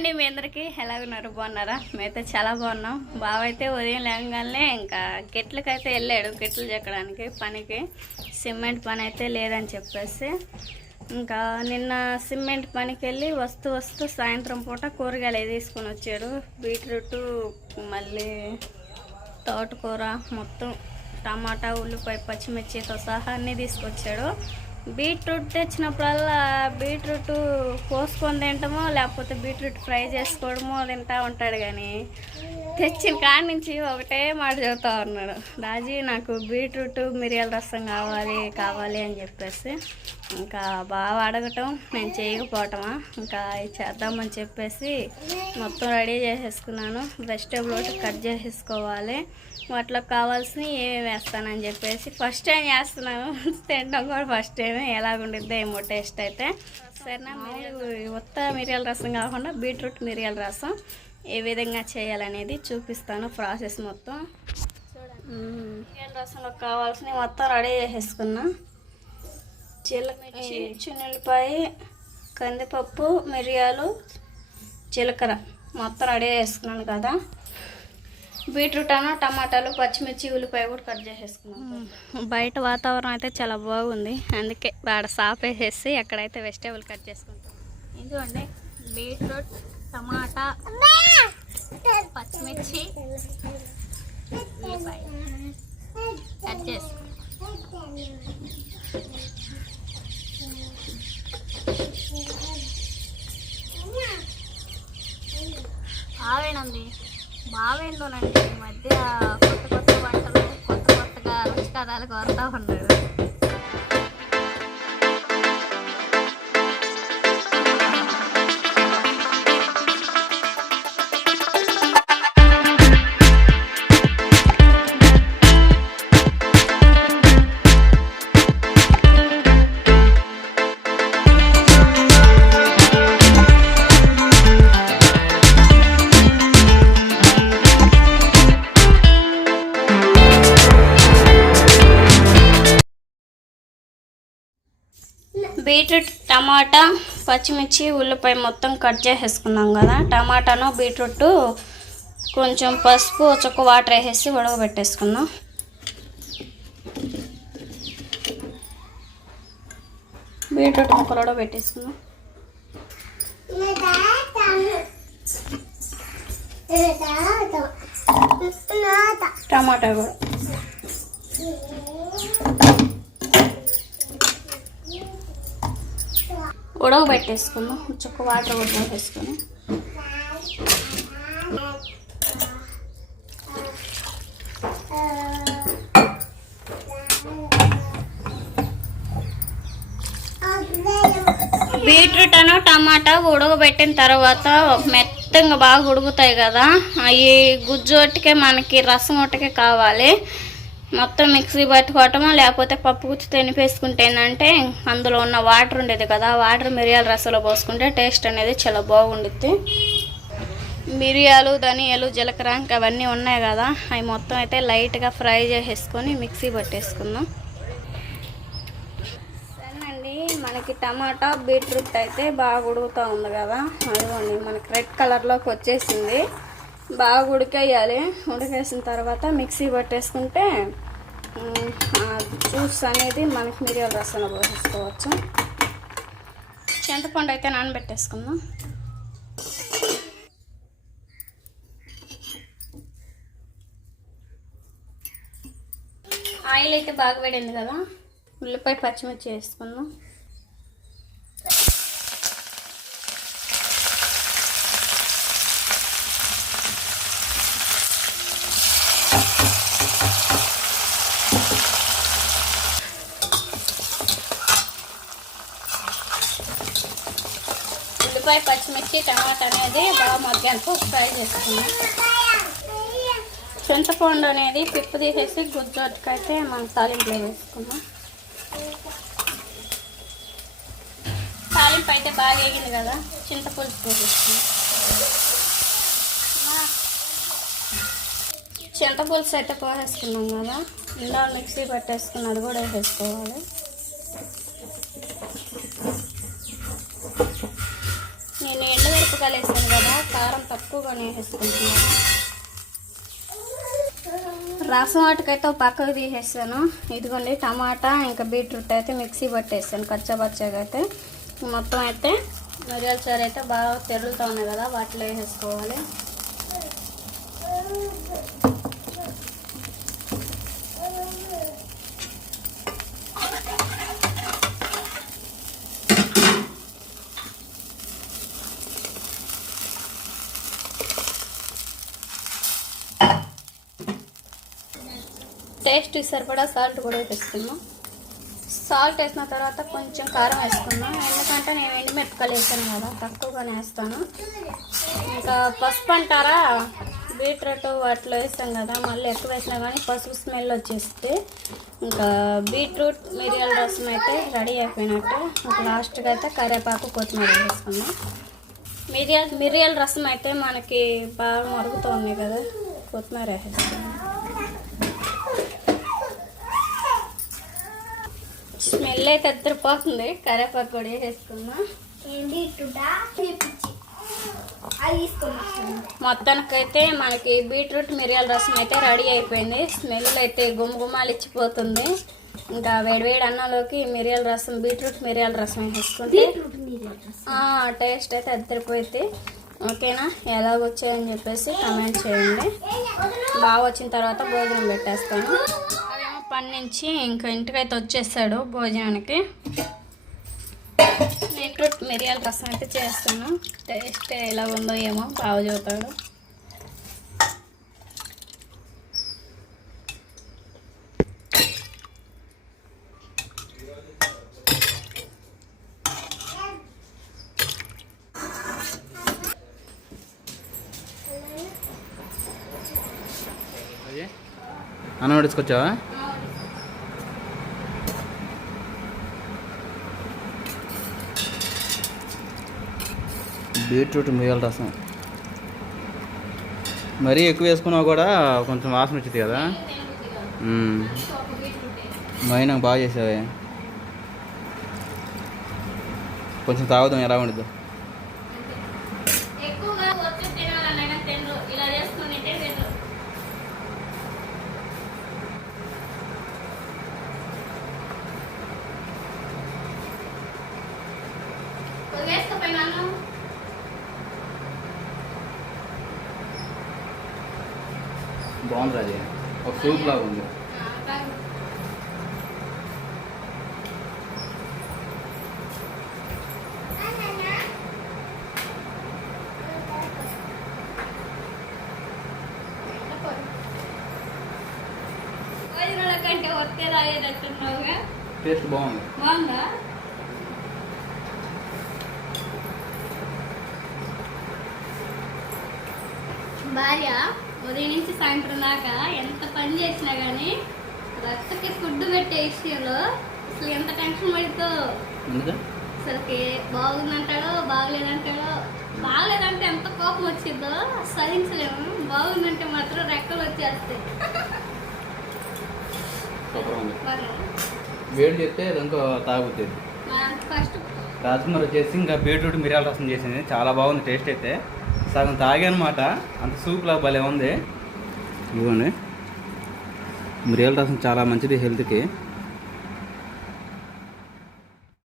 అండి మీ అందరికీ ఎలా ఉన్నారు బాగున్నారా? మేమైతే చాలా బాగున్నాం. బావ అయితే ఉదయం లేవగానే ఇంకా గిట్లకైతే వెళ్ళాడు గిట్లు చెక్కడానికి పనికి. సిమెంట్ పని అయితే లేదని చెప్పేసి. ఇంకా నిన్న సిమెంట్ పనికి వెళ్ళి వస్తూ వస్తూ సాయంత్రం పూట కూరగాయలు అవి తీసుకొని వచ్చాడు. బీట్రూట్ మళ్ళీ తోటకూర మొత్తం టమాటా ఉల్లిపాయ పచ్చిమిర్చితో సహా అన్నీ తీసుకొచ్చాడు. బీట్రూట్ తెచ్చినప్పుడల్లా బీట్రూట్ కోసుకొని తింటామో లేకపోతే బీట్రూట్ ఫ్రై చేసుకోవడమో తింటా ఉంటాడు కానీ తెచ్చిన కాడి నుంచి ఒకటే మాట చెబుతా ఉన్నాడు. రాజీ నాకు బీట్రూట్ మిరియాల రసం కావాలి కావాలి అని చెప్పేసి ఇంకా బాగా అడగటం నేను చేయకపోవటమా? ఇంకా ఇది చేద్దామని చెప్పేసి మొత్తం రెడీ చేసేసుకున్నాను. వెజిటేబుల్ ఒకటి కట్ చేసేసుకోవాలి. వాటిలో కావాల్సినవి ఏమేమి వేస్తానని చెప్పేసి ఫస్ట్ టైం చేస్తున్నాను? తినడం కూడా ఫస్ట్ టైం ఎలాగుండిద్దో ఏమో టేస్ట్ అయితే. సరేనా? మీరు ఉత్త మిరియాల రసం కాకుండా బీట్రూట్ మిరియాల రసం. ఏ విధంగా చేయాలనేది చూపిస్తాను ప్రాసెస్ మొత్తం. మిరియాల రసంలో కావాల్సినవి మొత్తం రెడీ చేసేసుకున్నా. జీలమిర్చి చున్నులపాయ కందిపప్పు మిరియాలు జీలకర్ర మొత్తం రెడీ చేసుకున్నాను కదా. బీట్రూట్ అను టమాటాలు పచ్చిమిర్చి ఉల్లిపాయ కూడా కట్ చేసేసుకున్నాను. బయట వాతావరణం అయితే చాలా బాగుంది. అందుకే వాడ వేసేసి అక్కడైతే వెజిటేబుల్ కట్ చేసుకుంటాం. ఇదిగోండి బీట్రూట్. టమాటా పచ్చిమిర్చి ఉల్లిపాయ కట్ చేసి బావేనండి బావేండోనండి ఈ మధ్య కొత్త కొత్త వంటలు కొత్త కొత్తగా రుచికరాలు కోరుతా ఉన్నాడు బీట్రూట్ టమాటా పచ్చిమిర్చి ఉల్లిపాయ మొత్తం కట్ చేసేసుకున్నాం కదా. టమాటాను బీట్రూట్ కొంచెం పసుపు చొక్క వాటర్ వేసేసి ఉడకబెట్టేసుకుందాం. బీట్రూట్ ముక్కలు ఉడకబెట్టేసుకుందాం టమాటా కూడా. ఉడకబెట్టేసుకుందాం చుక్క వాటర్ కూడా వేసుకొని బీట్రూట్ అను టమాటా ఉడకబెట్టిన తర్వాత మెత్తంగా బాగా ఉడుకుతాయి కదా. అవి గుజ్జు ఒట్టికే మనకి రసం ఒట్టికే కావాలి. మొత్తం మిక్సీ పట్టుకోవటమో లేకపోతే పప్పు గుచ్చి తెనిపేసుకుంటే ఏంటంటే అందులో ఉన్న వాటర్ ఉండేది కదా వాటర్ మిరియాల రసంలో పోసుకుంటే టేస్ట్ అనేది చాలా బాగుండుద్ది. మిరియాలు ధనియాలు జీలకర్ర ఇంకా అవన్నీ ఉన్నాయి కదా అవి మొత్తం అయితే లైట్గా ఫ్రై చేసేసుకొని మిక్సీ పట్టేసుకుందాం. సరేనండి మనకి టమాటా బీట్రూట్ అయితే బాగా ఉడుగుతూ ఉంది కదా అదిగోండి మనకి రెడ్ కలర్లోకి వచ్చేసింది. బాగా ఉడికేయాలి. ఉడికేసిన తర్వాత మిక్సీ పట్టేసుకుంటే ఆ జ్యూస్ అనేది మనకి మిరియాల రసంలో పోసేసుకోవచ్చు. చింతపండు అయితే నానబెట్టేసుకుందాం. ఆయిల్ అయితే బాగా వేడింది కదా. ఉల్లిపాయ పచ్చిమిర్చి వేసుకుందాం. ఉల్లిపాయ పచ్చిమిర్చి టమాటా అనేది బాగా మగ్గంతో ఫ్రై చేసుకున్నాం చింతపండు అనేది పిప్పు తీసేసి గుజ్జొట్టుకైతే మనం తాలింపులో వేసుకున్నాం తాలింపు అయితే బాగా వేగింది కదా చింతపులుసు పోసేసుకున్నాం చింతపులుసు అయితే పోసేసుకున్నాం కదా ఇందులో మిక్సీ పట్టేసుకున్నది కూడా వేసేసుకోవాలి నేను ఎండమిరపకాయలు మిరపకాయలు వేసాను కదా కారం తక్కువగానే వేసుకుంటున్నాను రసం వాటికైతే పక్కకు తీసేసాను. ఇదిగోండి టమాటా ఇంకా బీట్రూట్ అయితే మిక్సీ పట్టేసాను కచ్చాబచ్చాగా అయితే. మొత్తం అయితే మిరియాల చారు అయితే బాగా తెరులుతూ ఉన్నాయి కదా వాటిలో వేసేసుకోవాలి. టేస్ట్ సరిపడా సాల్ట్ కూడా వేసుకున్నాం సాల్ట్ వేసిన తర్వాత కొంచెం కారం వేసుకున్నాం ఎందుకంటే నేను ఎండుమిరపకాయలు వేసాను కదా తక్కువగానే వేస్తాను. ఇంకా పసుపు అంటారా? బీట్రూట్ వాటిలో వేస్తాం కదా మళ్ళీ ఎక్కువ వేసినా కానీ పసుపు స్మెల్ వచ్చేస్తే ఇంకా బీట్రూట్ మిరియాల రసం అయితే రెడీ అయిపోయినట్టు. ఇంకా లాస్ట్గా అయితే కరివేపాకు కొత్తిమీర వేసుకున్నాం మిరియాల మిరియాల రసం అయితే మనకి బాగా మరుగుతుంది కదా కొత్తిమీర వేసేస్తాం స్మెల్ అయితే ఎద్దరిపోతుంది కరివేపాకు కూడా వేసుకున్నా ఏంటి మొత్తానికైతే మనకి బీట్రూట్ మిరియాల రసం అయితే రెడీ అయిపోయింది. స్మెల్ అయితే గుమగుమాలు ఇచ్చిపోతుంది ఇంకా వేడివేడి అన్నంలోకి మిరియాల రసం బీట్రూట్ మిరియాల రసం వేసుకుంటే టేస్ట్ అయితే అద్దరిపోయింది ఓకేనా? ఎలా వచ్చాయని చెప్పేసి కమెంట్ చేయండి. బాగా వచ్చిన తర్వాత భోజనం పెట్టేస్తాను. నుంచి ఇంకా ఇంటికైతే వచ్చేసాడు భోజనానికి. నేను మిరియాల రసం అయితే చేస్తున్నా. టేస్ట్ ఎలా ఉందో ఏమో బాగా చూతాడు అన్నం బీట్రూట్ మిరియాల రసం. మరీ ఎక్కువ వేసుకున్నా కూడా కొంచెం వాసన వచ్చింది కదా. మైనా బాగా చేసావే. కొంచెం తాగుదాం ఎలా ఉండదు ఎక్కువగా అది ఒక సూప్ లాగా ఉంది భోజనాల కంటే ఒత్తే తాగేటట్టున్నావుగా టేస్ట్ బాగుంది బాగుందా భార్య ఉదయం నుంచి సాయంత్రం దాకా ఎంత పని చేసినా కానీ రక్తకి ఫుడ్ పెట్టే విషయంలో అసలు ఎంత టెన్షన్ పడుతో అసలుకి బాగుందంటాడో బాగలేదంటాడో బాగలేదంటే ఎంత కోపం వచ్చిందో సహించలేము. బాగుందంటే మాత్రం రెక్కలు వచ్చేస్తాయి. వేడి ఇంకో తాగుతుంది. ఫస్ట్ రాజకుమార్ వచ్చేసి ఇంకా బీట్రూట్ మిరియాల రసం చేసింది. చాలా బాగుంది టేస్ట్ అయితే. సగం తాగానమాట. అంత సూప్ లాగా భలే ఉంది. ఇదిగోండి. మిరియాల రసం చాలా మంచిది హెల్త్కి.